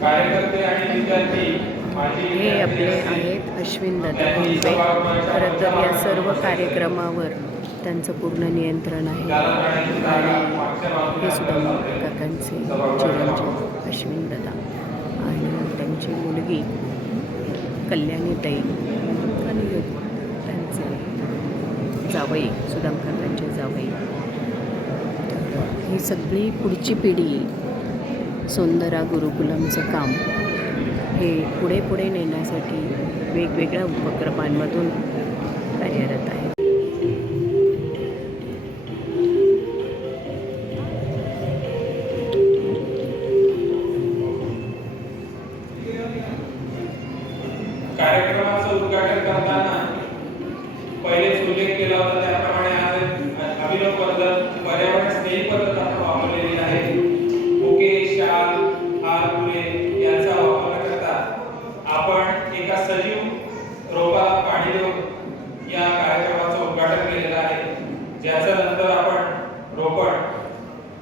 कार्यकर्ते आणि विद्यार्थी हे आपले आहेत अश्विन दादा भोंगवे. खरं तर या सर्व कार्यक्रमावर त्यांचं पूर्ण नियंत्रण आहे आणि हे सुद्धा काकांचे चिरंजीव अश्विन दादा आणि त्यांची मुलगी कल्याणीताई आणि त्यांचे जावई सुदाम काकांचे जावई. ही सगळी पुढची पिढी सौंदरा गुरुकुलमचं काम हे पुढे पुढे नेण्यासाठी वेगवेगळ्या उपक्रमांमधून कार्यरत आहे. कार्यक्रमाचं उद्घाटन करताना पहिलेच उल्लेख केला होता त्याप्रमाणे आज अभिनव पद्धत पर्यावरण स्नेही पद्धत आपण वापरलेली आहे. बुके, शाल, हार, फुले यांचा वापर न करता आपण एका सजीव रोपाला पाणी देऊन या कार्यक्रमाचं उद्घाटन केलेलं आहे, ज्याच्या नंतर आपण रोपण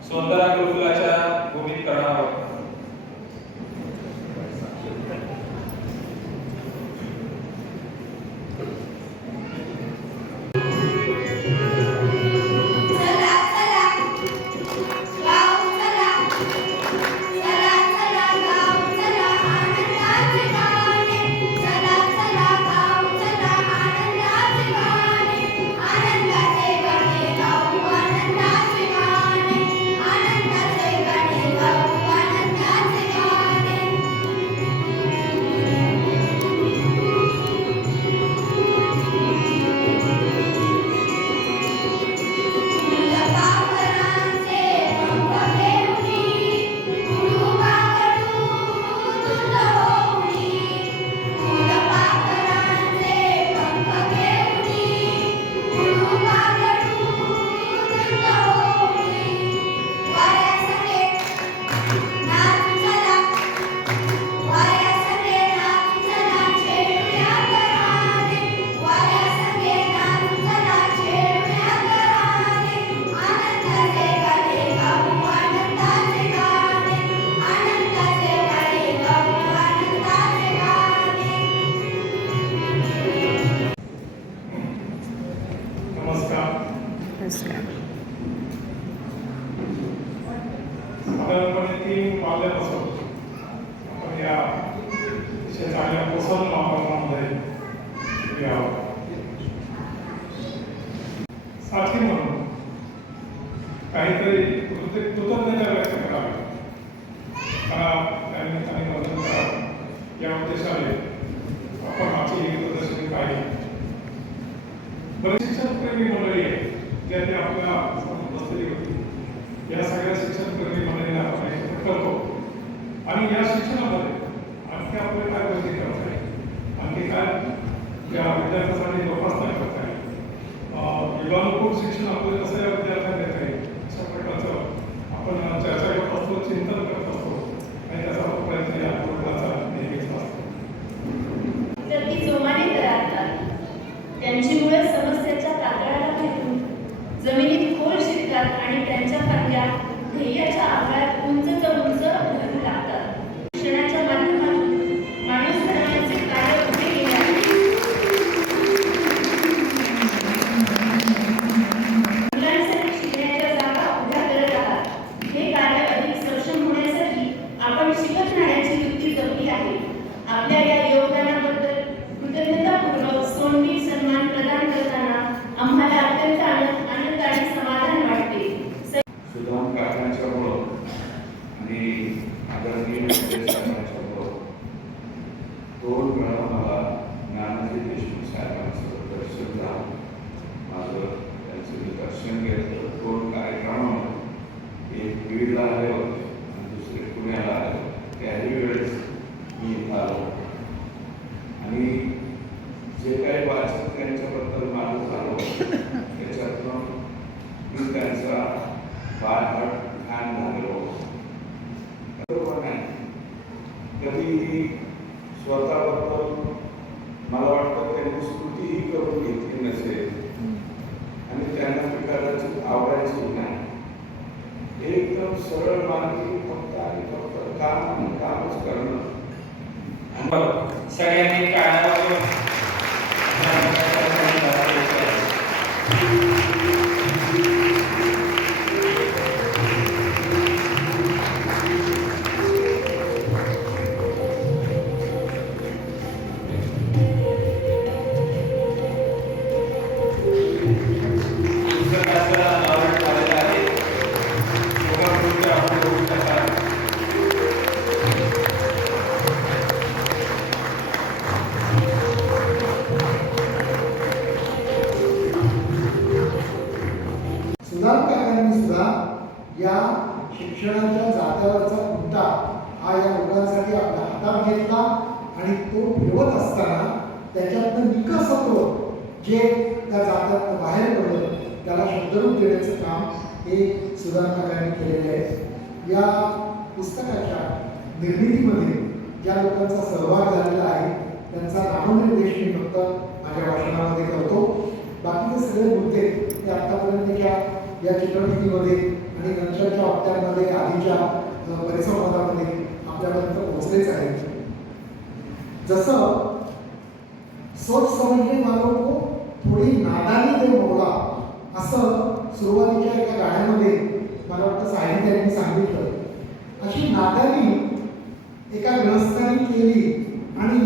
सौंदर्य गुरुकुलाच्या भूमीत करणार आहोत. साधारणपणे 3 वाजल्यापासून आपण या चांगल्या पोषण वापरण्यामध्ये साथी म्हणून काहीतरी कृतज्ञता व्यक्त करावी, त्यांनी मदत करावी या उद्देशाने आपण आजची ही प्रदर्शनी पाहिली. बरेच शिक्षणप्रेमी मंडळी आहे ज्यांनी आपल्या बसलेली होती. या सगळ्या शिक्षणप्रेमी मंडळींना आपण एकत्र करतो आणि या शिक्षणामध्ये आणखी आपल्याला काय गोष्टी करता येईल, आणखी काय या विद्यार्थ्यांसाठी जोपासना करता येईल, विभागपूर्ण शिक्षण आपल्याला कसं या विद्यार्थ्यांना देता येईल, अशा प्रकारचं आपण चर्चा करत असतो, चिंतन करत असतो आणि त्याचा प्रयत्न या गुरुकुलाचा नेहमीच असतो. तर ती जोमाने करतात, त्यांची मुळे समस्येच्या कातळाला भेटून जमिनीत खोल शिरतात आणि त्यांच्या फांद्या ध्येयाच्या आकारात उंच उंच धरू लागतात. शिक्षणाच्या माध्यमातून माणूस घडवण्याचे कार्य पुढे गेले आहे. मुलांसाठी शिकण्याच्या जागा उभ्या करत आहात. हे कार्य अधिक सक्षम होण्यासाठी आपण शिकत राहण्याची वृत्ती जपली आहे. आपल्या या योगदानाबद्दल कृतज्ञतापूर्वक सोंडी सन्मान प्रदान करताना आम्हाला अत्यंत आनंद आणि समाधान वाटते. सुदाम काकांच्यामुळं आणि आदरणीय साहेबांच्यामुळं 2 वेळा मला नानाजी देशमुख साहेबांचं दर्शन झालं. माझं त्यांचं दर्शन घेतलं 2 कार्यक्रमामध्ये, एक बीडला आले होते आणि दुसरे पुण्याला आले होते. त्याही वेळेस मी आलो आणि जे काही वाचन त्यांच्याबद्दल माझं झालं त्याच्यातून मी त्यांचा बाळहट ध्यान झालेलो. बरोबर नाही, कधीही स्वतःबद्दल मला वाटतं त्यांनी स्तुतीही करून घेतली नसेल आणि त्यांना ती करायची आवडायची नाही. एकदम सरळ मार्गी फक्त आणि फक्त काम आणि कामच करणं. सगळ्यांनी टाळ्या वाजवून पुस्तकाचं अनावरण झालेलं आहे. लोकांकडून आपण बघू शकाल. सुदाम काकांनी सुद्धा या शिक्षणाच्या जात्यावरचा मुद्दा हा या लोकांसाठी आपल्या हातात घेतला आणि तो फिरवत असताना त्याच्यातनं निकषत्व जे त्या जात्यातनं बाहेर पडलं त्याला शब्दरूप देण्याचं काम हे सुदाम काकांनी केलेले आहे. या पुस्तकाच्या निर्मितीमध्ये ज्या लोकांचा सहभाग झालेला आहे त्यांचा नामनिर्देश मी फक्त माझ्या भाषणामध्ये करतो. बाकीचे सगळे मुद्दे ते आत्तापर्यंतच्या या चित्रफितीमध्ये आणि नंतरच्या हप्त्यांमध्ये आधीच्या परिसंवादामध्ये आपल्यापर्यंत पोहोचलेच आहेत. जसं सोच समजणे वालों को थोडी नादानी दे मौला असं सुरुवातीच्या एका गाण्यामध्ये मला वाटतं साहित्याने सांगितलं. अशी नादानी एका ग्रहस्थाने केली आणि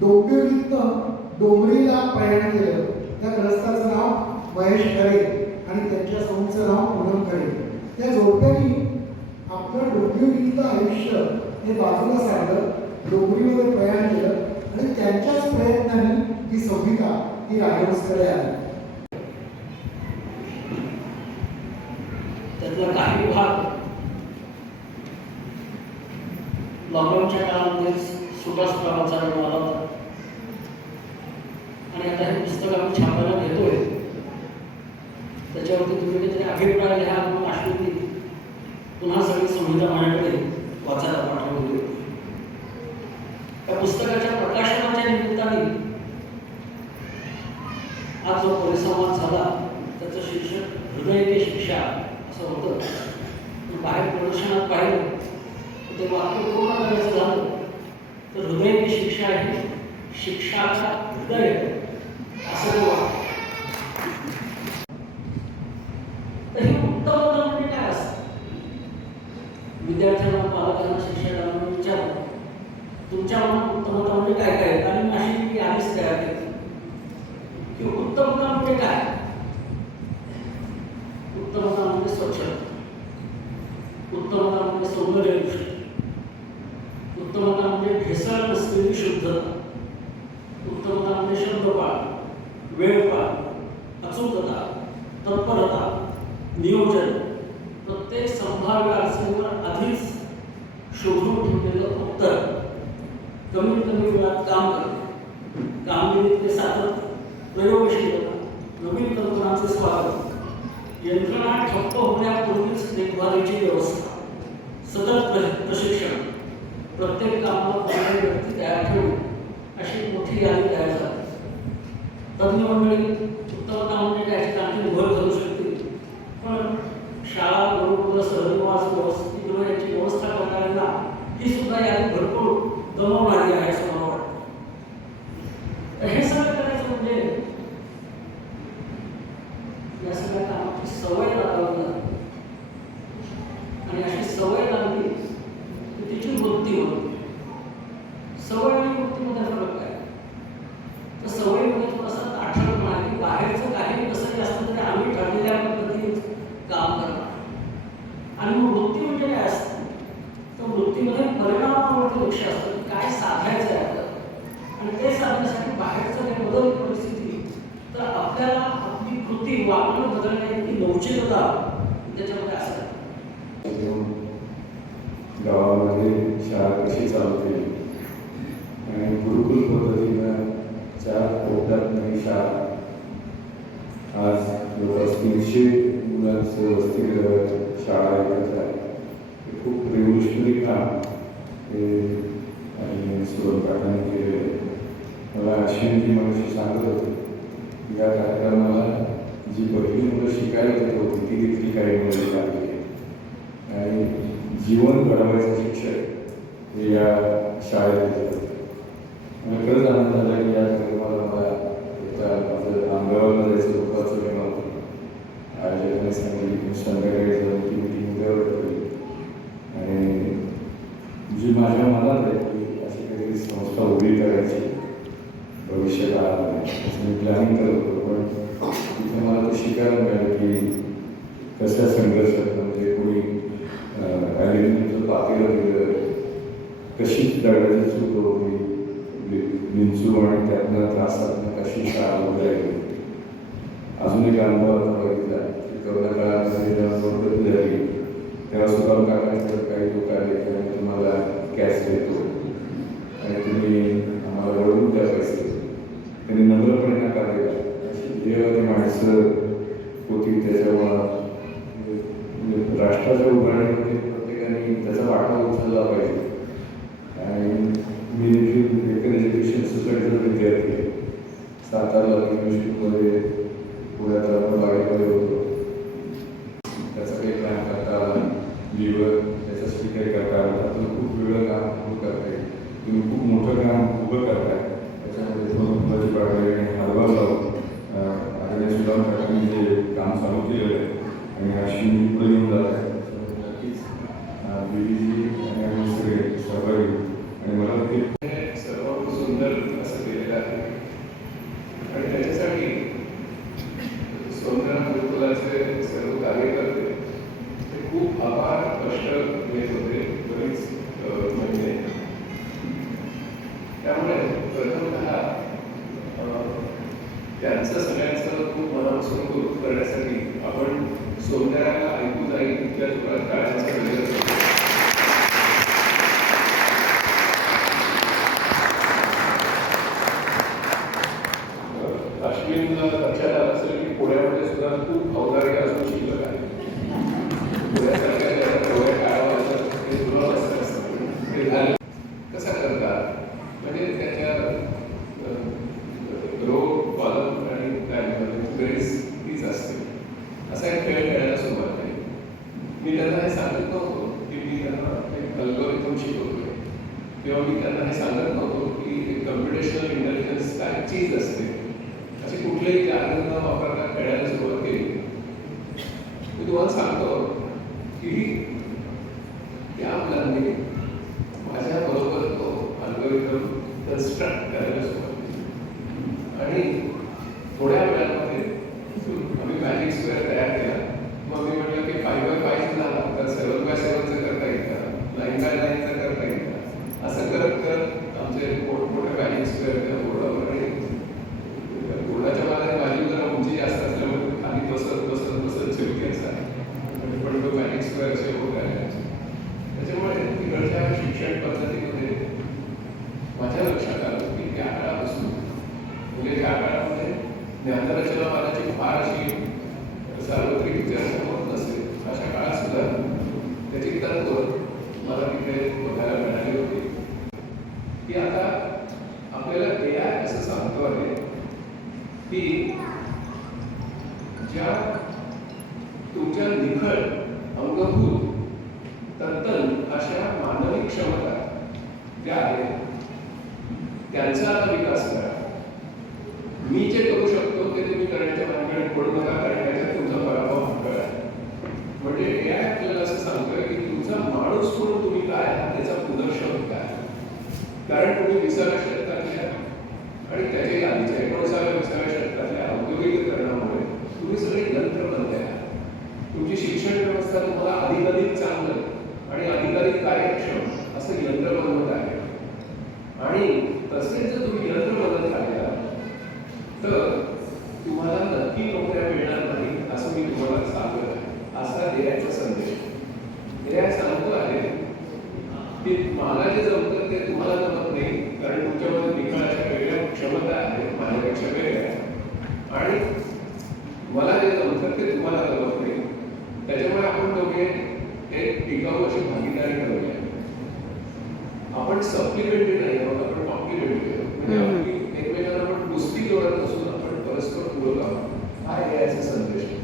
डोंबिवलीतनं डोंगरीला प्रयाण केलं. त्या ग्रहस्थाचं नाव महेश खरे आणि त्यांच्या सौंचं नाव पूनम खरे. त्या जोडप्यानी आपलं डोंबिवलीतलं आयुष्य हे बाजूला सारलं, डोंगरीमध्ये प्रयाण केलं आणि त्यांच्याच प्रयत्नांनी ही संहिता ही राजहंसकडे आली. त्यातला काही भाग लॉकडाऊनच्या काळामध्ये सुटासुटाला चालू आला होता आणि आता हे पुस्तक आम्ही छापायला घेतोय. त्याच्यावरती तुम्ही काहीतरी अभिप्राय लिहा म्हणून आश्वती पुन्हा सगळी संहिता माझ्याकडे वाचायला पाठवली. त्या पुस्तकाच्या प्रकाशनाच्या निमित्ताने आज जो परिसंवाद झाला त्याचं शीर्षक हृदय के शिक्षा असं होतं. बाहेर प्रदर्शनात पाहिलं ते वाक्य पूर्ण करायचं झालं तर हृदय की शिक्षा आहे, शिक्षाचा हृदय असं ते वाक्य. तर हे उत्तमता म्हणजे काय असतं? विद्यार्थ्यांना, पालकांना, शिक्षकांना विचारलं तुमच्या मनात उत्तमता म्हणजे काय काय आहे? आणि मी अशी यादीच तयार केली की उत्तमता म्हणजे काय? उत्तमता म्हणजे स्वच्छता, उत्तमता म्हणजे सौंदर्य दृष्टी, उत्तमता म्हणजे भेसळ नसलेली शुद्धता, उत्तमता म्हणजे शब्दपाळ, वेळपाळ, अचूकता, तत्परता, नियोजन, प्रत्येक संभाव्य अडचणीवर आधीच शोधून ठेवलेलं उत्तर, कमीत कमी वेळात काम करणे, कामगिरीतले सातत्य, प्रयोगशीलता, नवीन कल्पनांचे स्वागत, यंत्रणा ठप्प होण्यापूर्वीच देखभालीची व्यवस्था, सतत प्रशिक्षण, प्रत्येक कामाला प्रणाली व्यक्ती तयार ठेवणे अशी मोठी यादी तयार झाली. तज्ञ मंडळी उत्तमता म्हणजे त्याची आणखी भर घालू शकते, पण शाळा, गुरुकुल, सहनिवास, वसतिगृह याची व्यवस्था करणाऱ्यांना ही सुद्धा यादी भरपूर गमावणारी आहे असं मला वाटतं. हे सगळं करायचं म्हणजे या सगळ्या कामाची सवय लागावी लागते आणि अशी सवय लागली की तिची वृत्ती होते. सवय आणि वृत्तीमध्ये फरक काय? तर सवयीमध्ये थोडासा ताठरपणा आहे की बाहेरचं काही कसंही असतं तरी आम्ही ठरलेल्या पद्धतीने काम करणार. आणि मग वृत्ती म्हणजे काय असतं? तर वृत्तीमध्ये परिणामावरती लक्ष असतं की काय साधायचं आहे आपल्याला आणि ते साधण्यासाठी बाहेरचं काही बदल परिस्थिती तर आपल्याला आपली कृती वागणं बदलण्याची लवचिकता त्याच्यामध्ये असते. गावामध्ये शाळा कशी चालू केली आणि गुरुकुल पद्धतीनं 4 कोटातली शाळा आज जवळपास 300 मुलांचं वसतिगृह शाळा एकत्र आहे. हे खूप रेव्होल्युशनरी काम हे आणि सुरत काकांनी केलेलं आहे. मला अश्विनजी मगाशी सांगत होते या कार्यक्रमाला जी पहिली मुलं शिकायला येत होती ती देखील काही मुलं लागली आणि जीवन घडवायचं शिक्षक हे या शाळेत येतात. मला खरंच आनंद झाला की या कार्यक्रमाला मला माझं आंबेगावला जायचं दुपारचं वेळ होतं. आयोजकांनी सांगितलं की संध्याकाळी जाऊन ती मीटिंग उद्यावर ठेवली आणि जी माझ्या मनात आहे की अशी काहीतरी संस्था उभी करायची भविष्य काळामध्ये असं मी प्लॅनिंग करत होतो. पण तिथे मला ते शिकायला मिळालं की कशा संघर्षात म्हणजे कोणी ॲल्युमिनियमचं पातेलं दिलं, कशी दगडाची चूक होती, विंचू आणि त्यातनं त्रासातनं कशी शाळा वगैरे होती. अजून एक अनुभव बघितला की कोरोना काळामध्ये जेव्हा नोटबंदी झाली तेव्हा सुद्धा काकांकडे काही लोक आले की आम्ही तुम्हाला कॅश देतो आणि तुम्ही आम्हाला वळवून द्या पैसे. त्यांनी नम्रपणे नकार दिला. अशी देवाची माणसं होती. त्याच्यामुळं राष्ट्राच्या उभारणीमध्ये प्रत्येकाने त्याचा वाटा उचलला पाहिजे. आणि मी देखील बेकर एज्युकेशन सोसायटीचा विद्यार्थी आहे. सातारा युनिव्हर्सिटीमध्ये पुण्यात बागेमध्ये होतो. त्याचा काही प्लॅन करता आला लिव्हर त्याच्यासाठी काही करता आलं तर खूप वेगळं काम उभं करता येईल. तुम्ही खूप मोठं काम उभं करताय. त्याच्यामध्ये फुलाची पाडवे आणि हातभार लावून आदरणीय सुदाम काकांनी जे काम चालू केलेलं आहे आणि अशी पुढे येऊन जात आहे. नक्कीच बीडीजी आणि आम्ही सगळे सहभागी आणि मला देखील सर्व सुंदर असं केलेलं आहे आणि त्याच्यासाठी सौंदर्य गुरुकुलाचे सर्व कार्यकर्ते ते खूप आभार कष्ट घेत होते बरीच महिने. त्यामुळे प्रथमतः त्यांचं सगळ्यांचं खूप मनापासून कौतुक करण्यासाठी आपण सौंदर्याला ऐकू जाईल इतक्या जोरात काळाचा वेळ अश्विनला लक्षात आलं असेल की पुण्यामध्ये सुद्धा खूप औदार्य अजून शिल्लक आहे. पुण्यासारख्या जगात एवढ्या काळावर ते जुनं असतं ते झालं कसा करतात म्हणजे त्याच्या रोग पालन आणि काय गरज तीच असते. असा एक खेळ खेळायला सुरुवात केली. मी त्यांना हे सांगत नव्हतो की मी त्यांना एक अल्गोरिथम शिकवतोय किंवा मी त्यांना हे सांगत नव्हतो की कम्प्युटेशनल इंटेलिजन्स काय चीज असते. असे कुठलेही कारण न वापरता खेळायला सुरुवात केली. मी तुम्हाला सांगतो की त्या मुलांनी माझ्याबरोबर तो अल्गोरिथम कन्स्ट्रक्ट करायला सुरुवात केली आणि थोड्या वेळामध्ये आम्ही मॅजिक स्क्वेअर तयार केला. मग मी म्हटलं की 5x5 झाला तर 7x7चं करता येईल का, 9x9चं करता येईल का. असं करत करत आमचे मोठमोठे मॅजिक स्क्वेअर त्या बोर्डावर आणि बोर्डाच्या बाहेर माझी जरा उंची जास्त असल्यामुळे खाली बसत बसत बसत चिरकेच आहे पण तो मॅजिक स्क्वेअर असे होत आहे. त्याच्यामुळे तिकडच्या शिक्षण पद्धतीमध्ये माझ्या लक्षात आलं की त्या काळापासून म्हणजे त्या काळामध्ये ज्ञानरचना मानाची फार अशी सार्वत्रिक चर्चा होत नसेल. अशा काळात सुद्धा त्याची तत्व मला तिथे बघायला मिळाली होती की आता आपल्याला AI असं सांगतो आहे की ज्या तुमच्या निखळ अंगभूत तत्तन अशा मानवी क्षमता ज्या आहेत त्यांचा आता विकास करा. मी जे करू शकतो ते तुम्ही करण्याच्या भानगडीत पडू नका कारण त्याच्यात तुमचा पराभव कळा. म्हणजे AI आपल्याला असं सांगतोय की तुमचा माणूस म्हणून तुम्ही काय आहात त्याचा पुनर्शोध काय. कारण तुम्ही 20व्या शतकातल्या आणि त्याच्या आधीच्या 19व्या-20व्या शतकातल्या औद्योगिकीकरणामुळे तुम्ही सगळे यंत्र बनले आहात. तुमची शिक्षण व्यवस्था तुम्हाला अधिकाधिक चांगलं आणि अधिकाधिक कार्यक्षम असं यंत्र बनवत आहे. आणि तसेच जर तुम्ही यंत्र बनत राहिला तर तुम्हाला नक्की नोकऱ्या मिळणार नाही असं मी तुम्हाला सांगत आहे. असा AI चा संदेश. AI सांगतो आहे की मला जे जमतं ते तुम्हाला जमत नाही कारण तुमच्यामध्ये निखळ अशा वेगळ्या क्षमता आहेत माझ्यापेक्षा वेगळ्या आणि मला जे जमतं ते तुम्हाला जमत नाही. त्याच्यामुळे आपण दोघे एक टिकाऊ अशी भागीदारी करूया. आपण सप्लिमेंटरी नाही आहोत आपण कॉम्प्लिमेंटरी आहोत. म्हणजे आपली एकमेकांना आपण कुस्ती जोडत नसून आपण परस्पर पूरक आहोत. हा AIचा संदेश आहे.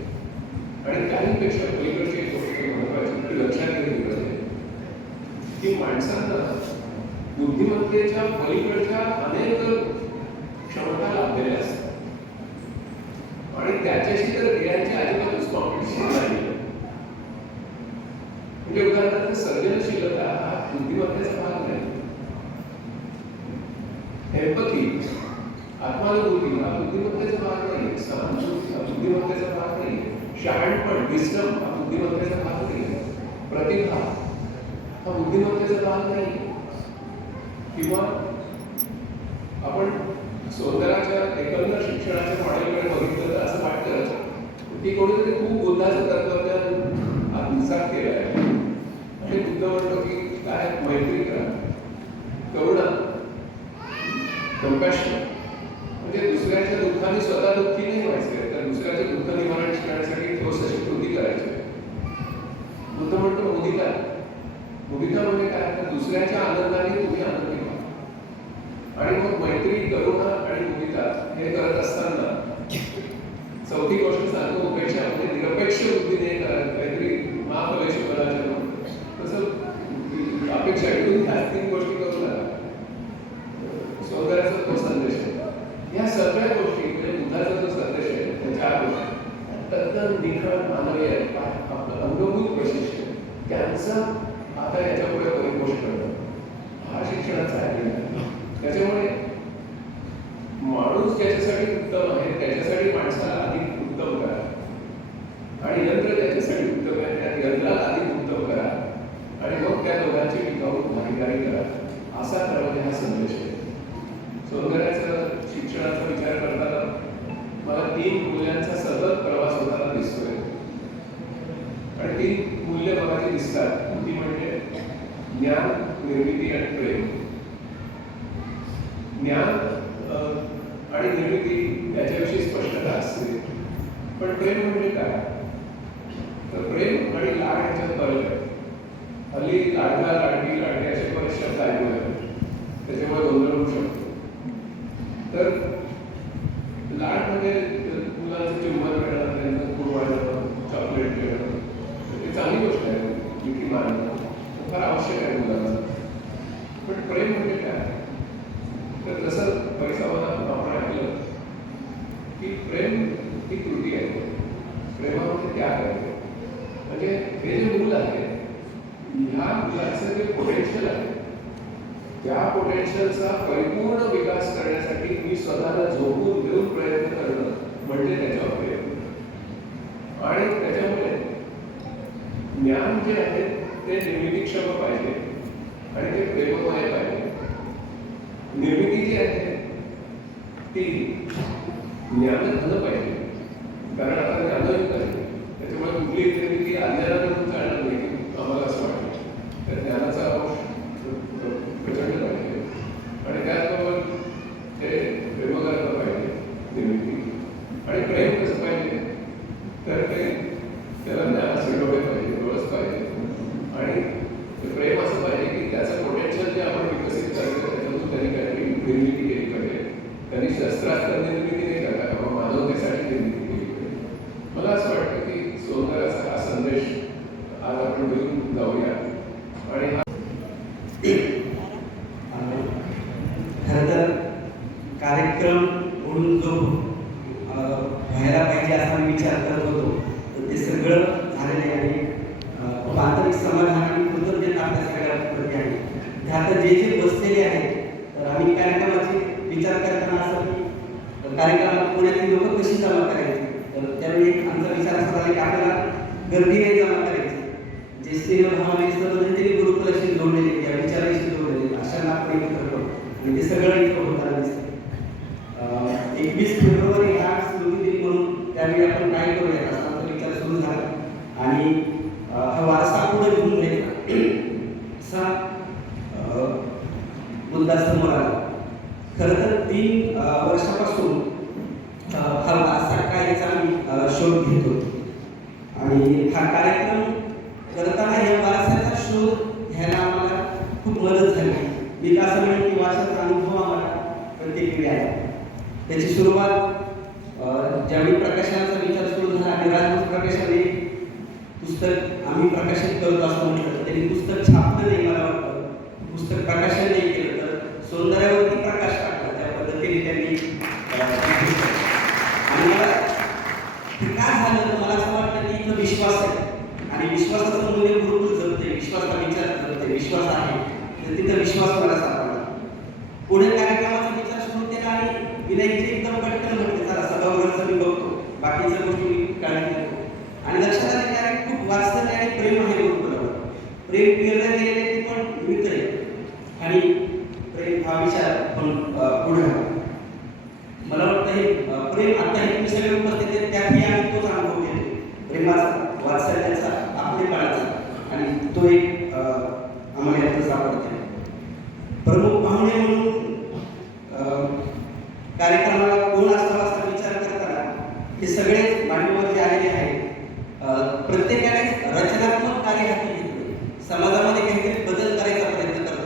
आणि त्याहीपेक्षा पलीकडची एक गोष्ट महत्वाची की लक्षात घेतली पाहिजे की माणसांना बुद्धिमत्तेच्या पलीकडच्या अनेक क्षमता लाभलेल्या असतात आणि त्याच्याशी तर यांची अजिबातच कॉम्पिटिशन नाही. म्हणजे उदाहरणार्थ सर्जनशीलता हा बुद्धिमत्तेचा भाग नाही. एम्पथी, आत्मानुभूती हा बुद्धिमत्तेचा भाग नाही. सहानुभूती हा बुद्धिमत्तेचा भाग नाही. शहाणपण, विस्डम हा बुद्धिमत्तेचा भाग नाही. प्रतिभा हा बुद्धिमत्तेचा भाग नाही. किंवा आपण सौंदर्याच्या एकंदर शिक्षणाच्या मॉडेलकडे बघितलं तर असं वाटतं की कोणीतरी खूप बुद्धाचं तत्त्वज्ञान आत्मसात केलं आहे आणि बुद्ध म्हणतो की काय मैत्री करा, करुणा, कंपॅशन, म्हणजे दुसऱ्याच्या दुःखाने स्वतः दुःखी नाही व्हायचं, तर दुसऱ्याचे दुःख निवारण करण्यासाठी ठोस अशी कृती करायची. बुद्ध म्हणतो मुदिता. मुदिता म्हणजे काय, तर दुसऱ्याच्या आनंदाने तुम्ही आनंदी व्हा. आणि मग मैत्री, करुणा आणि मुदिता हे करत असताना चौथी गोष्ट सांगतो, उपेक्षा, म्हणजे निरपेक्ष बुद्धीने काहीतरी महाफलेश बलाच्या तसं अपेक्षा घेऊन ह्या 3 गोष्टी करू लागला. सौंदर्याचा तो संदेश आहे. या सगळ्या गोष्टी म्हणजे बुद्धाचा जो संदेश आहे त्या 4 गोष्टी तद्दन निखळ मानवी आहेत. आपलं अंगभूत वैशिष्ट्य त्यांचं आता याच्यापुढे परिपोष करणं हा शिक्षणाचा आहे. त्याच्यामुळे माणूस ज्याच्यासाठी उत्तम आहे त्याच्यासाठी माणसाला अधिक उत्तम करा आणि यंत्र ज्याच्यासाठी उत्तम आहे त्या यंत्राला अधिक उत्तम करा आणि मग त्या दोघांची टिकाऊ भागीदारी करा, असा खरं हा संदेश आहे. सौंदर्याचं शिक्षणाचा विचार करताना मला 3 मूल्यांचा सतत प्रवास होताना दिसतोय आणि 3 मूल्य बघायची दिसतात. ती म्हणजे ज्ञान, निर्मिती आणि प्रेम. ज्ञान आणि निर्मिती याच्याविषयी स्पष्टता असते, पण प्रेम म्हणजे काय, तर प्रेम आणि लाड याच्यात फरक आहे. हल्ली लाडका, लाडकी, लाडके असे बरेच शब्द ऐकू लागले, त्याच्यामुळे गोंधळ होऊ शकतो. तर लाड म्हणजे मुलांचं चुंबन करणं, त्यांचं कुरवाळणं, चॉकलेट देणं, ही चांगली गोष्ट आहे, मिठी मारणं फार आवश्यक आहे मुलांना. पण प्रेम म्हणजे काय, तर जसं परिसरात आपण ऐकलं की प्रेम ही कृती आहे, प्रेमामध्ये त्याग आहे. म्हणजे हे जे मूल आहे ह्या मुलाचं जे पोटेन्शियल आहे त्या पोटेन्शियलचा परिपूर्ण विकास करण्यासाठी मी स्वतःला झोपून घेऊन प्रयत्न करणं म्हणजे त्याच्यावर प्रेम. आणि त्याच्यामुळे ज्ञान जे आहे ते निर्मितीक्षम पाहिजे आणि ते प्रेममय पाहिजे. निर्मिती जी आहे ती ज्ञानघन पाहिजे, कारण आता ज्ञानयुक्त आहे, त्याच्यामुळे कुठलीही निर्मिती अज्ञानाकडून चालणार नाही आम्हाला असं वाटतं. तर ज्ञानाचा अंश प्रचंड पाहिजे आणि त्याचबरोबर ते प्रेमकारक पाहिजे निर्मिती. आणि प्रेम कसं पाहिजे, तर ते त्याला ज्ञानाचे डोळे पाहिजे, डोळस पाहिजे. आणि प्रेम असं पाहिजे की त्याचं पोटेन्शियल जे आपण विकसित करतो त्याच्यातून त्यांनी काहीतरी निर्मिती केली पाहिजे. त्यांनी शस्त्रास्त्र निर्मिती नाही करता किंवा मानवतेसाठी निर्मिती केली पाहिजे. मला असं वाटतं की सौंदर्याचा हा संदेश आज आपण घेऊन जाऊया. आणि हा खरं तर कार्यक्रम म्हणून जो व्हायला पाहिजे असा मी विचार करत होतो, तर ते सगळं झालेलं आहे आणि आंतरिक समाधान आणि कृतज्ञता आपल्या सगळ्या प्रती आहे. त्यात जे जे बसलेले आहेत, तर आम्ही कार्यक्रमाचे विचार करताना असं की कार्यक्रमात पुण्यातील लोक कशी जमा करायची, तर त्यावेळी आमचा विचार असा झाला की आपल्याला गर्दीने जमा करायची. जे स्नेहभावाने तरी गुरुकुलाशी जोडलेले, त्या विचाराशी जोडलेले अशांना आपण एकत्र करू आणि ते सगळं इथं होताना दिसतं. 21 फेब्रुवारी हा स्मृती दिन म्हणून त्यावेळी आपण काय करूया असा आमचा विचार सुरू झाला आणि हा वारसा पुढे घेऊन जायचा असा मुद्दा समोर आला. खरं तर 3 वर्षापासून हा वारसा काय याचा आम्ही शोध घेत होतो आणि हा कार्यक्रम करताना या वारसाचा शोध घ्यायला आम्हाला खूप मदत झाली. मी तर असं म्हणेन की वारसाचा अनुभव आम्हाला प्रत्येक वेळी आहे. त्याची सुरुवात ज्यावेळी प्रकाशनाचा विचार सुरू झाला आणि राजपूत प्रकाशनाने पुस्तक आम्ही प्रकाशित करतो असं म्हटलं, त्यांनी पुस्तक छापलं नाही मला वाटतं, पुस्तक प्रकाशन नाही केलं तर सौंदर्यावरती प्रकाश टाकला त्या पद्धतीने त्यांनी आणि मला काय झालं तर मला असं वाटतं की इथं विश्वास आहे आणि विश्वासाचं मूल्य गुरुकुल जपते, विश्वासचा विचार करते, विश्वास आहे तर तिथं विश्वास मला सापडला. पुढे कार्यक्रमाचा विचार सुरू केला आणि विनायकचे एकदम पटकन म्हटले चला सभागृहाचं मी बघतो, बाकीच्या गोष्टी मी काळजी घेतो आणि लक्षात आले की अरे खूप वात्सल्य आणि प्रेम आहे गुरुकुलावर. प्रेम पेरलं गेलेले ते पण मिळत आहे आणि प्रेम हा विचार पण पुढे मला वाटतं हे प्रेम आता हे तुम्ही सगळे उपस्थित आहेत त्यातही आम्ही तोच अनुभव घेतो प्रेमाचा, वात्सल्याचा, आपलेपणाचा आणि तो एक आम्हाला यातच सापडते. प्रमुख पाहुणे म्हणून कार्यक्रमाला कोण असावा असा विचार करताना हे सगळे मान्यवर जे आलेले आहेत प्रत्येकाने रचनात्मक कार्य हाती घेतले, समाजामध्ये काहीतरी बदल करायचा प्रयत्न करतात.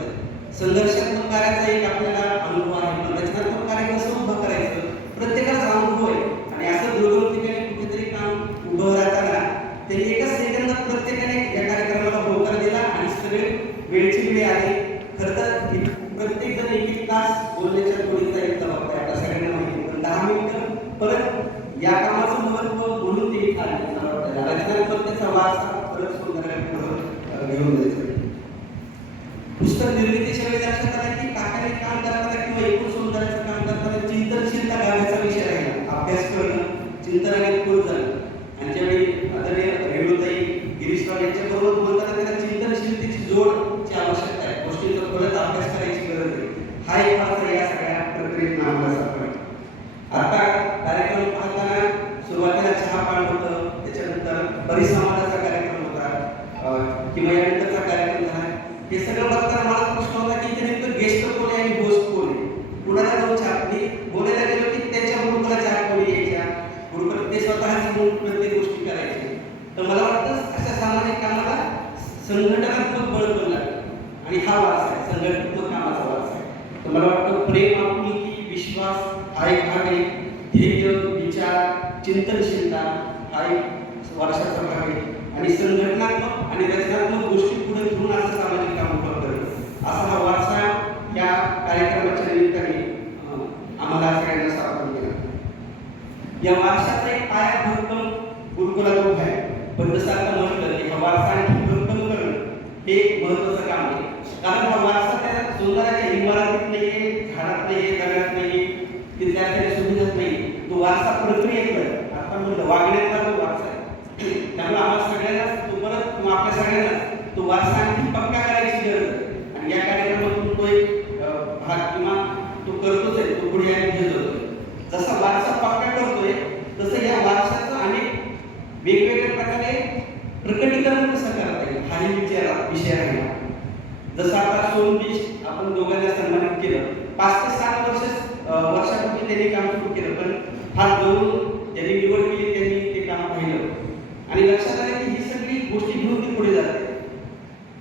संघर्षात्मक कार्याचा एक आपल्याला अनुभव आहे पण रचनात्मक कार्य कसं उभं करायचं प्रत्येकाचा अनुभव आहे आणि असं दुर्गम ठिकाणी कुठेतरी काम उभं राहताना त्यांनी एकाच सेकंदात प्रत्येकाने या कार्यक्रमाला होकार दिला आणि सगळे वेळची वेळ आली. खरं तर प्रत्येक जण एक एक तास बोलण्याच्या थोडीचा एक जबाबदारी आपल्या सगळ्यांना माहिती पण 10 मिनिटं परत या कामाचं महत्त्व म्हणून ते आले रचनात्मकतेचा वारसा परत सुंदर घेऊन जायचं. पुस्तक निर्मितीच्या वेळी लक्षात आलं की काकाने काम करताना किंवा एकूण सौंदर्याचं काम करताना चिंतनशीलता गावाचा विषय राहिला. अभ्यास करणं, चिंतनाने खोल झालं आणि ज्यावेळी आदरणीय रेणुताई गिरीशराव यांच्याबरोबर बोलताना त्याला चिंतनशीलतेची जोडची आवश्यकता आहे, गोष्टींचा परत अभ्यास करायची गरज आहे. हा एक पात्र या सगळ्या प्रक्रियेत आम्हाला सापडला. आता कार्यक्रम पाहताना सुरुवातीला चहा पान होतं, त्याच्यानंतर परिसंवादाचा कार्यक्रम होता किंवा यानंतरचा कार्यक्रम झाला. हे सगळं बघताना मला प्रश्न होता की इथे नेमकं गेस्ट कोण आहे आणि होस्ट कोण आहे. कुणाला जाऊन चहा बोलायला गेलो की त्याच्या गुरुकुला चहा कोणी यायच्या गुरुकुल ते स्वतःच म्हणून प्रत्येक गोष्टी करायची. तर मला वाटतं अशा सामाजिक कामाला संघटनात्मक बळ पण लागतं आणि हा वारसा आहे, संघटनात्मक कामाचा वारसा आहे. तर मला वाटतं प्रेम, आपुलकी, विश्वास हा एक भाग आहे, ध्येय, विचार, चिंतनशीलता हा एक वारशाचा भाग आहे आणि संघटनात्मक आणि रचनात्मक गोष्टी पुढे घेऊन असं सामाजिक काम उभं करेल असा हा वारसा या कार्यक्रमाच्या निमित्ताने आम्हाला सगळ्यांना सापडून गेला. या वारशाचा एक पाया भक्कम गुरुकुलात उभा आहे पण जसं आता म्हटलं की हा वारसा आणखी भक्कम करणं हे महत्त्वाचं काम आहे. कारण हा वारसा त्या सुंदराच्या इमारतीत नाहीये, झाडात नाहीये, दगडात नाहीये, तिथल्या काही सुविधाच नाही. तो वारसा प्रक्रियेत आता म्हणलं वागण्याचा तो वारसा आहे. त्यामुळे आम्हाला सगळ्यांना तो परत किंवा आपल्या सगळ्यांना तो वारसा आणखी पक्का करायची गरज आहे आणि या कार्यक्रमातून तो एक भाग किंवा तो करतोच आहे, तो पुढे घेत होतो. जसा वारसा पक्का करतोय तसं या वारशाचं अनेक वेगवेगळ्या प्रकारे प्रकटीकरण कसं करता येईल हाही विषय राहिला. जसं आता सोन बीच आपण दोघांना सन्मानित केलं, 5 ते 7 वर्षापूर्वी त्यांनी काम सुरू केलं पण फार जवळून ज्यांनी निवड केली त्यांनी ते काम पाहिलं आणि लक्षात आलं की ही सगळी गोष्टी घेऊन ती पुढे जाते.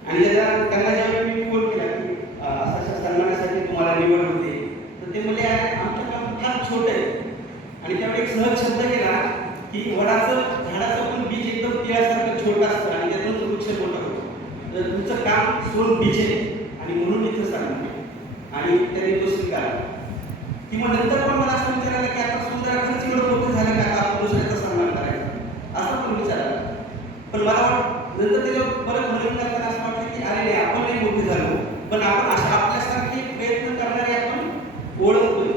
आणि त्यांना ज्यावेळी मी फोन केला की अशा सन्मानासाठी तुम्हाला निवड होते तर ते म्हणले आमचं काम फार छोटं आहे आणि त्यावेळी एक सहज शब्द केला की वडाचं झाडाचं पण बीज एकदम तिळासारखं छोटं असतं आणि त्यातून वृक्ष मोठा होतो. तर तुमचं काम सोन बीज आहे आणि म्हणून इथं सांगितलं आणि त्यांनी तो स्वीकारला. किंवा नंतर पण मला असं विचारायला की आता सुंदर खर्च एवढं मोठं झालं का आपण दुसऱ्याचा सन्मान करायचा असं पण विचारलं. पण मला नंतर त्याच्यावर परत म्हणून करताना असं वाटलं की अरे नाही आपण नाही मोठे झालो पण आपण अशा आपल्यासारखे प्रयत्न करणारे आपण ओळखतोय,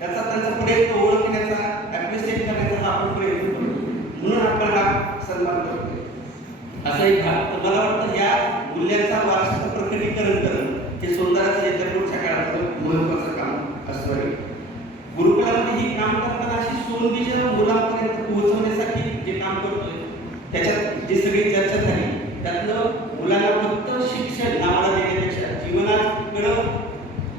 त्याचा त्यांचा प्रयत्न ओळखण्याचा ॲप्रिशिएट करण्याचा हा आपण प्रयत्न करतो म्हणून आपण हा सन्मान करतोय असा एक भाग. तर मला वाटतं या मूल्यांचा वारशाचं प्रकटीकरण करणं हे सुंदराचं येत्या पुढच्या काळातलं महत्त्वाचं काम असतं आहे. गुरुकुलामध्ये ही काम करताना अशी सोनबीज मुलांपर्यंत पोहोचवण्यासाठी जे काम करतोय त्याच्यात जी सगळी चर्चा झाली त्यातलं मुलांना फक्त शिक्षण नावाला देण्यापेक्षा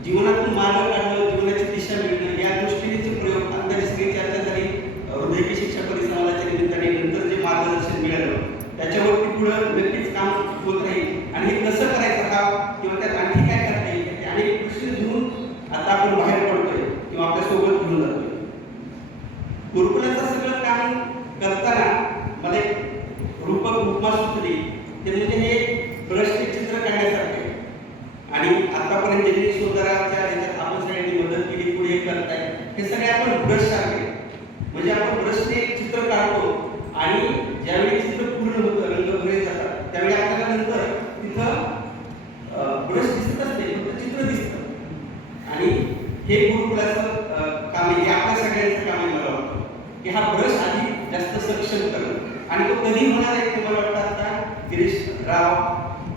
जीवनातून मार्ग काढणं, जीवनाची दिशा मिळणं या दृष्टीने प्रयोग आता सगळी चर्चा झाली. हृदयकी शिक्षा परिसंवादाच्या निमित्ताने नंतर जे मार्गदर्शन मिळालं त्याच्यावरती पुढं नक्कीच काम होत राहील आणि हे कसं करायचं हा किंवा त्यात आणखी काय करता येईल अनेक प्रश्न घेऊन आता आपण बाहेर पडतोय किंवा आपल्या सोबत घेऊन जातोय. गुरुकुलाचं सगळं काम करताना मला एक रूपक उपमा सुचली ते म्हणजे हे ब्रशचे चित्र काढण्यासारखे आणि आतापर्यंत ज्यांनी सुधाराच्या याच्यात आपण सगळ्यांनी मदत केली, पुढे करताय, हे सगळे आपण ब्रश सारखे. म्हणजे आपण ब्रशने एक चित्र काढतो आणि ज्यावेळी चित्र पूर्ण होतं, रंग भरले जातात, त्यावेळी आपल्याला नंतर तिथं ब्रश दिसत असते, फक्त चित्र दिसतं. आणि हे गुरुकुलाचं काम आहे, हे आपल्या सगळ्यांचं काम आहे. मला वाटतं की हा ब्रश आधी जास्त सक्षम करणं, आणि तो कधी होणार आहे ते मला वाटतं आता गिरीश राव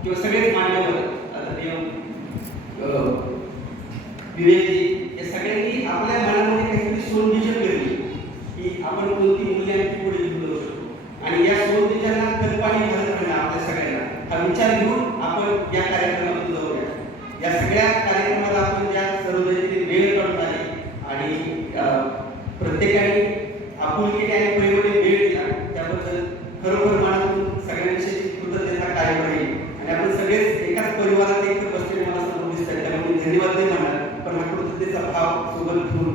किंवा सगळेच मान्यवर विवेकजी या सगळ्यांनी आपल्या मनामध्ये काहीतरी सोनबीज पेरली की आपण कोणती मूल्यांची पुढे घेऊन जाऊ शकतो. आणि या सोनबीजांना कल्पनी घालत राहणं आपल्या सगळ्यांना हा विचार घेऊन आपण या कार्यक्रमातून जाऊया. या सगळ्या कार्यक्रमाला आपण ज्या सर्वजणी वेळ काढून आली आणि प्रत्येकाने आपुलकीने आणि प्रेमाने वेळ दिला, त्याबद्दल खरोखर मनातून सगळ्यांविषयी कृतज्ञता कायम राहील. आणि आपण सगळेच एकाच परिवारात एकत्र बसलेले मला समोर दिसतात, त्यामुळे धन्यवाद नाही म्हणणार, पण हा कृतज्ञतेचा भाव सोबत घेऊन